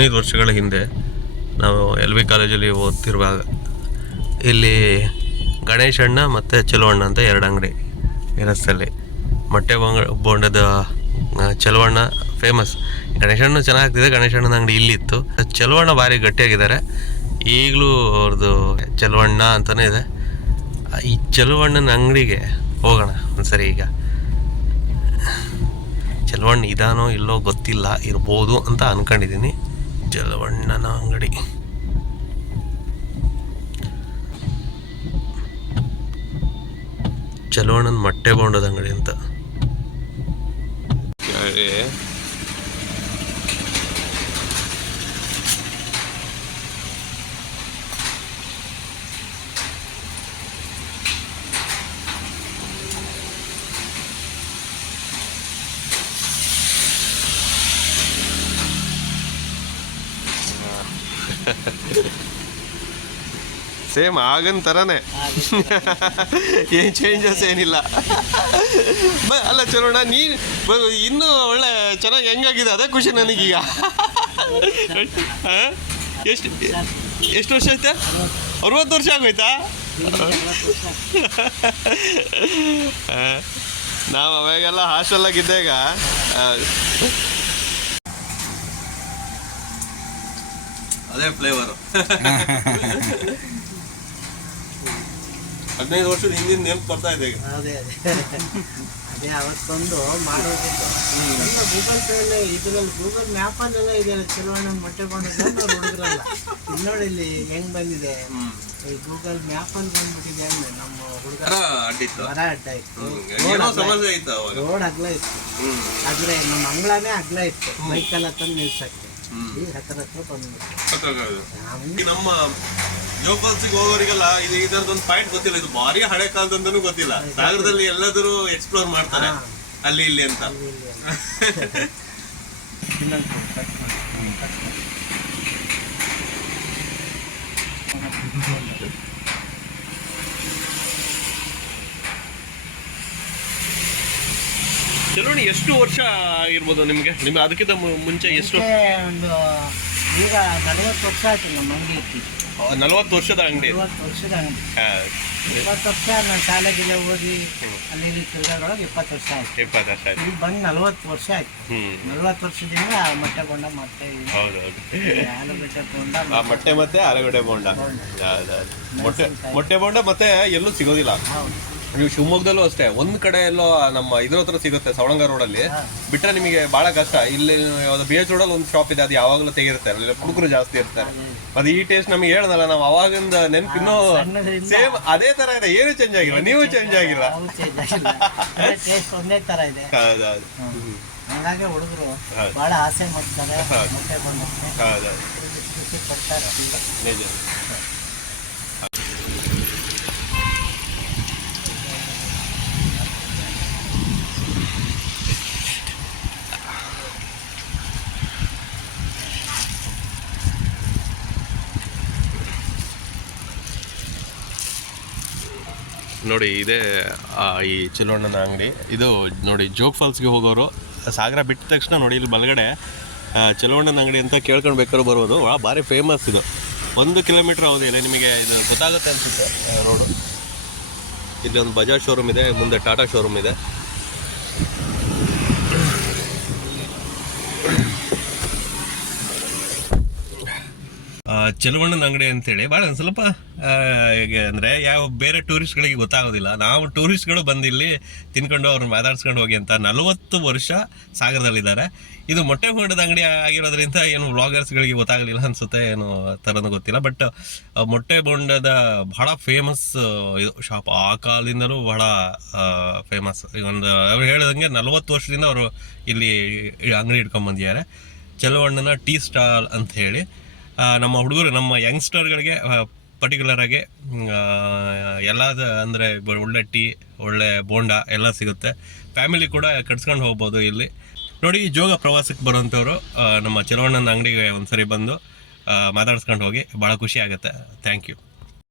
ಹದಿನೈದು ವರ್ಷಗಳ ಹಿಂದೆ ನಾವು ಎಲ್ ವಿ ಕಾಲೇಜಲ್ಲಿ ಓದ್ತಿರುವಾಗ ಇಲ್ಲಿ ಗಣೇಶ್ ಅಣ್ಣ ಮತ್ತು ಚೆಲುವಣ್ಣ ಅಂತ ಎರಡು ಅಂಗಡಿ ಇರಸ್ತಲ್ಲಿ ಮೊಟ್ಟೆ ಬೊಂಗ, ಬೋಂಡದ ಚಲುವಣ್ಣ ಫೇಮಸ್ ಗಣೇಶಣ್ಣ ಚೆನ್ನಾಗ್ತಿದೆ ಗಣೇಶಣ್ಣನ ಅಂಗಡಿ ಇಲ್ಲಿತ್ತು ಚಲುವಣ್ಣ ಭಾರಿ ಗಟ್ಟಿಯಾಗಿದ್ದಾರೆ. ಈಗಲೂ ಅವ್ರದ್ದು ಚಲುವಣ್ಣ ಅಂತಲೇ ಇದೆ. ಈ ಚೆಲುವಣ್ಣನ ಅಂಗಡಿಗೆ ಹೋಗೋಣ ಒಂದ್ಸರಿ ಈಗ. ಚೆಲುವಣ್ಣ ಇದಾನೋ ಇಲ್ಲೋ ಗೊತ್ತಿಲ್ಲ, ಇರ್ಬೋದು ಅಂತ ಅನ್ಕೊಂಡಿದ್ದೀನಿ. ಚೆಲುವಣ್ಣನ ಅಂಗಡಿ. ಚಲವಣ್ಣನ ಮೊಟ್ಟೆ ಬೋಂಡದ ಅಂಗಡಿ ಅಂತ. ಸೇಮ್ ಆಗನ್ ತರನೇ. ಏನ್ ಚೇಂಜಸ್ ಏನಿಲ್ಲ. ಬ- ಅಲ್ಲ ಚರೋಣ ನೀನ್ ಇನ್ನು ಇನ್ನೂ ಒಳ್ಳೆ ಚೆನ್ನಾಗಿ ಹೆಂಗಾಗಿದೆ? ಅದೇ ಖುಷಿ ನನಗೀಗ? ಎಷ್ಟು ಎಷ್ಟು ವರ್ಷ ಆಯ್ತಾ ಅರವತ್ತು ವರ್ಷ ಆಗೋಯ್ತಾ? ನಾವು ಅವಾಗೆಲ್ಲ ಹಾಸ್ಟೆಲ್ಲಾಗಿದ್ದಾಗ ಅದೇ ಫ್ಲೇವರು ಹದಿನೈದು ವರ್ಷದ ಹಿಂದಿನ ನೆನಪು ಬರ್ತಾ ಇದೆ ಈಗ. ಅದೇ ಅದೇ. ಅದೇ ಅವತ್ತೊಂದು ಮಾಡೋದಿತ್ತು. ಗೂಗಲ್ ಪೇ ಇದ್ರಲ್ಲಿ ಗೂಗಲ್ ಮ್ಯಾಪಲ್ಲೆಲ್ಲ ಇದೆ ಚಲೋಣ ಮೊಟ್ಟೆ ಬಂದಿದ್ದು ಹುಡುಗರಲ್ಲ ಇಲ್ಲಿ ನೋಡಿ ಇಲ್ಲಿ ಹೆಂಗ್ ಬಂದಿದೆ. ಈ ಗೂಗಲ್ ಮ್ಯಾಪಲ್ಲಿ ಬಂದ್ಬಿಟ್ಟಿದೆ ಅಂದ್ರೆ ನಮ್ಮ ಹುಡುಗ ಮರ ಅಡ್ಡ ಇತ್ತು ರೋಡ್ ಅಗ್ಲ ಇತ್ತು. ಆದ್ರೆ ನಮ್ಮ ಅಂಗಳನೇ ಅಗ್ಲ ಇತ್ತು. ಬೈಕಲ್ಲ ತಂದು ನಿಲ್ಸಕ್ಕೆ. ಈ ಹತ್ರ ಹತ್ರ ಬಂದ್ಬಿಟ್ಟು. ಗೊತ್ತಾಗೋದು. ನಮ್ಮ ಜೋಪಾಲ್ಸಿಗೆ ಹೋಗೋರಿಗೆಲ್ಲ ಇದು ಇದರದೊಂದು ಪಾಯಿಂಟ್ ಗೊತ್ತಿಲ್ಲ. ಇದು ಭಾರಿ ಹಳೆ ಕಾಲದಂದನು ಗೊತ್ತಿಲ್ಲ. ಸಾಗರದಲ್ಲಿ ಎಲ್ಲಾದರೂ ಎಕ್ಸ್ಪ್ಲೋರ್ ಮಾಡ್ತಾರೆ. ಅಲ್ಲಿ ಇಲ್ಲಿ ಅಂತ. ಚಲೋಣಿ ಎಷ್ಟು ವರ್ಷ ಆಗಿರ್ಬೋದು ನಿಮಗೆ? ನಿಮ್ಗೆ ಅದಕ್ಕಿಂತ ಮುಂಚೆ ಎಷ್ಟು? ಒಂದು ಈಗ ನಲವತ್ತು ವರ್ಷ ಆಯ್ತು ನಮ್ಮ ಅಂಗಡಿ ನಲವತ್ತು ವರ್ಷದ ಅಂಗಡಿ. ನಲವತ್ತು ವರ್ಷದ ಅಂಗಡಿ. ಹಾ, ಇಪ್ಪತ್ತು ವರ್ಷ ನಾನು ಶಾಲೆಗೆಲ್ಲ ಓದಿ ಅಲ್ಲಿ ಇಲ್ಲಿ ತಿರುಗಾಡೋವಾಗ ಇಪ್ಪತ್ತು ವರ್ಷ ಆಯ್ತು. ಇಪ್ಪತ್ತು ವರ್ಷ ಆಯ್ತು. ಬಂದು ನಲವತ್ತು ವರ್ಷ ಆಯ್ತು. ನಲವತ್ತು ವರ್ಷದಿಂದ ಮೊಟ್ಟೆ ಬೊಂಡ ಮತ್ತೆ ಹೌದು ಆಲೂಗಡ್ಡೆ ಬೊಂಡ ಆ ಮೊಟ್ಟೆ ಮತ್ತೆ ಆಲೂಗಡ್ಡೆ ಬೋಂಡ. ಮೊಟ್ಟೆ ಮೊಟ್ಟೆ ಬೋಂಡ ಮತ್ತೆ ಎಲ್ಲೂ ಸಿಗೋದಿಲ್ಲ. ಹೌದು. ನೀವು ಶಿವಮೊಗ್ಗದಲ್ಲೂ ಅಷ್ಟೇ ಒಂದ್ ಕಡೆ ಎಲ್ಲೋ ನಮ್ಮ ಇದ್ರ ಹತ್ರ ಸಿಗುತ್ತೆ ಸವಳಂಗ ರೋಡಲ್ಲಿ ಬಿಟ್ರೆ ನಿಮಗೆ ಬಹಳ ಕಷ್ಟ. ಇಲ್ಲಿ ಯಾವ್ದು ಬಿ ಎಚ್ ರೋಡಲ್ಲಿ ಒಂದು ಶಾಪ್ ಇದೆ ಅದು ಯಾವಾಗಲೂ ತೆಗಿರುತ್ತೆ. ಅಲ್ಲಿ ಹುಡುಗರು ಜಾಸ್ತಿ ಇರ್ತಾರೆ. ಅದ್ ಈ ಟೇಸ್ಟ್ ನಮಗೆ ಹೇಳ್ದಲ್ಲ ನಾವು ಅವಾಗಿಂದ ನೆನ್ಪಿನ್ನು ಸೇಮ್ ಅದೇ ತರ ಇದೆ. ಏನು ಚೇಂಜ್ ಆಗಿಲ್ಲ. ನೀವು ಚೇಂಜ್ ಆಗಿಲ್ಲ. ಒಂದೇ ತರ ಇದೆ. ಹೌದೌದು. ಹಂಗಾಗಿ ಹುಡುಗರು ಬಹಳ ಆಸೆ ಮಾಡ್ತಾರೆ. ನಿಜ. ನೋಡಿ ಇದೇ ಆ, ಈ ಚಿಲೋಣ್ಣನ ಅಂಗಡಿ. ಇದು ನೋಡಿ ಜೋಗ್ ಫಾಲ್ಸ್ಗೆ ಹೋಗೋರು ಸಾಗರ ಬಿಟ್ಟ ತಕ್ಷಣ ನೋಡಿ ಇಲ್ಲಿ ಬಲಗಡೆ ಆ, ಅಂಗಡಿ ಅಂತ ಕೇಳ್ಕೊಂಡು ಬೇಕಾದ್ರೂ ಬರ್ಬೋದು. ವಾ ಭಾರಿ ಫೇಮಸ್ ಇದು. ಒಂದು ಕಿಲೋಮೀಟ್ರ್ ಅವಧಿಯಲ್ಲಿ ನಿಮಗೆ ಇದು ಗೊತ್ತಾಗುತ್ತೆ ಅನಿಸುತ್ತೆ ರೋಡು. ಇಲ್ಲಿ ಒಂದು ಬಜಾಜ್ ಶೋರೂಮ್ ಇದೆ ಮುಂದೆ ಟಾಟಾ ಶೋರೂಮ್ ಇದೆ. ಚೆಲುವಣ್ಣನ ಅಂಗಡಿ ಅಂತೇಳಿ ಭಾಳ ಒಂದು ಸ್ವಲ್ಪ ಅಂದರೆ ಯಾವ ಬೇರೆ ಟೂರಿಸ್ಟ್ಗಳಿಗೆ ಗೊತ್ತಾಗೋದಿಲ್ಲ. ನಾವು ಟೂರಿಸ್ಟ್ಗಳು ಬಂದು ಇಲ್ಲಿ ತಿನ್ಕೊಂಡು ಅವ್ರನ್ನ ಮಾತಾಡ್ಸ್ಕೊಂಡು ಹೋಗಿ ಅಂತ ನಲವತ್ತು ವರ್ಷ ಸಾಗರದಲ್ಲಿದ್ದಾರೆ. ಇದು ಮೊಟ್ಟೆ ಹೊಂಡದ ಅಂಗಡಿ ಆಗಿರೋದ್ರಿಂದ ಏನು ವ್ಲಾಗರ್ಸ್ಗಳಿಗೆ ಗೊತ್ತಾಗಲಿಲ್ಲ ಅನಿಸುತ್ತೆ, ಏನು ಥರನೂ ಗೊತ್ತಿಲ್ಲ. ಬಟ್ ಮೊಟ್ಟೆ ಬೊಂಡದ ಬಹಳ ಫೇಮಸ್ ಇದು ಶಾಪ್ ಆ ಕಾಲದಿಂದಲೂ ಬಹಳ ಫೇಮಸ್ ಒಂದು, ಅವ್ರು ಹೇಳಿದಂಗೆ ನಲವತ್ತು ವರ್ಷದಿಂದ ಅವರು ಇಲ್ಲಿ ಅಂಗಡಿ ಇಟ್ಕೊಂಡ್ ಬಂದಿದ್ದಾರೆ. ಚೆಲುವಣ್ಣನ ಟೀ ಸ್ಟಾಲ್ ಅಂತ ಹೇಳಿ. ನಮ್ಮ ಹುಡುಗರು ನಮ್ಮ ಯಂಗ್ಸ್ಟರ್ಗಳಿಗೆ ಪರ್ಟಿಕ್ಯುಲರ್ ಆಗಿ ಎಲ್ಲದ ಅಂದರೆ ಒಳ್ಳೆ ಟೀ ಒಳ್ಳೆ ಬೋಂಡ ಎಲ್ಲ ಸಿಗುತ್ತೆ. ಫ್ಯಾಮಿಲಿ ಕೂಡ ಕಟ್ಸ್ಕೊಂಡು ಹೋಗ್ಬೋದು ಇಲ್ಲಿ. ನೋಡಿ ಈ ಜೋಗ ಪ್ರವಾಸಕ್ಕೆ ಬರುವಂಥವ್ರು ನಮ್ಮ ಚಲವಣ್ಣನ ಅಂಗಡಿಗೆ ಒಂದ್ಸರಿ ಬಂದು ಆ, ಮಾತಾಡ್ಸ್ಕೊಂಡು ಹೋಗಿ ಭಾಳ ಖುಷಿ ಆಗುತ್ತೆ. Thank you